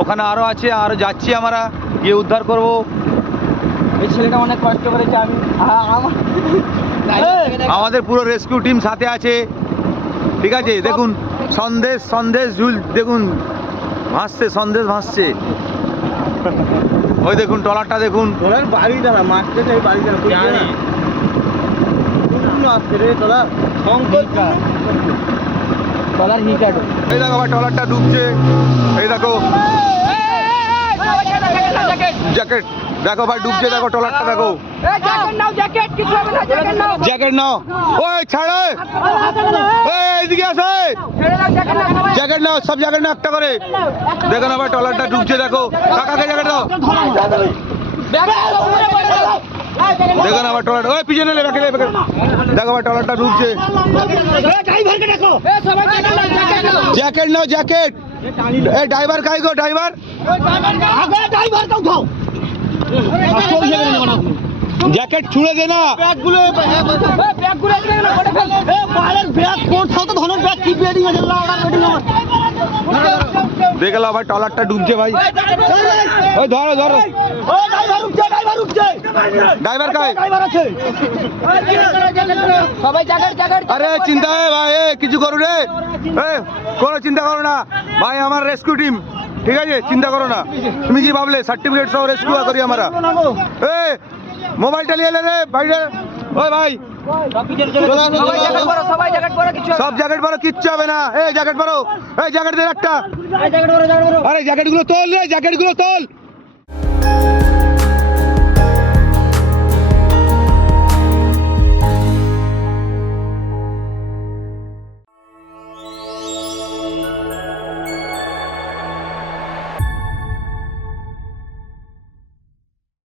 ওখানে আরো আছে, আরো যাচ্ছি আমরা গিয়ে উদ্ধার করব। এই ছেলেটা অনেক কষ্ট করেছে, আমি আমাদের পুরো রেস্কিউ টিম সাথে আছে, ঠিক আছে। দেখুন সন্দেশ ঝুল দেখুন ভাসছে, সন্দেশ ভাসছে। ওই দেখুন ট্রলারটা দেখুন। তোলার বাড়ি দাঁড়া, মাছটা চাই বাড়ি দাঁড়া, আসছে রে তোলা ট্রলার হিটার। এই দেখো আবার ট্রলারটা ডুবছে, এই দেখো জ্যাকেট, দেখো ভাই ডুবছে, দেখো ট্রলারটা দেখো। জ্যাকেট নাও, ওই ছাড়ো, এইদিকে আসো, জ্যাকেট নাও, সব জ্যাকেট নাও একটা করে। দেখো না ভাই ট্রলারটা ডুবছে, দেখো কাকাকে জ্যাকেট দাও। দেখো না আবার ট্রলার, ওই পিছনে লে, দেখো ভাই ট্রলারটা ডুবছে। জ্যাকেট নাও, জ্যাকেট। এই ড্রাইভার কাই গো, ড্রাইভার জ্যাকেট ছুঁড়ে দে না। দেখলাম ভাই ট্রলারটা ডুবছে ভাই, ওই ধরো ধরো। ড্রাইভার কাই? আরে চিন্তা ভাই, কিছু করো রে, কোনো চিন্তা করো না ভাই, আমার রেস্কিউ টিম, ঠিক আছে, চিন্তা করো না। তুমি কি ভাবলে সার্টিফিকেট সহ রেস্কিউ করি আমরা? মোবাইলটা নিয়ে এলে রে ভাইরে, ওই ভাই সব জ্যাকেট পরো, কিচ্ছু হবে না। এই জ্যাকেট পরো, এই জ্যাকেট দে একটা। আরে জ্যাকেট গুলো তোল রে, জ্যাকেট গুলো তোল।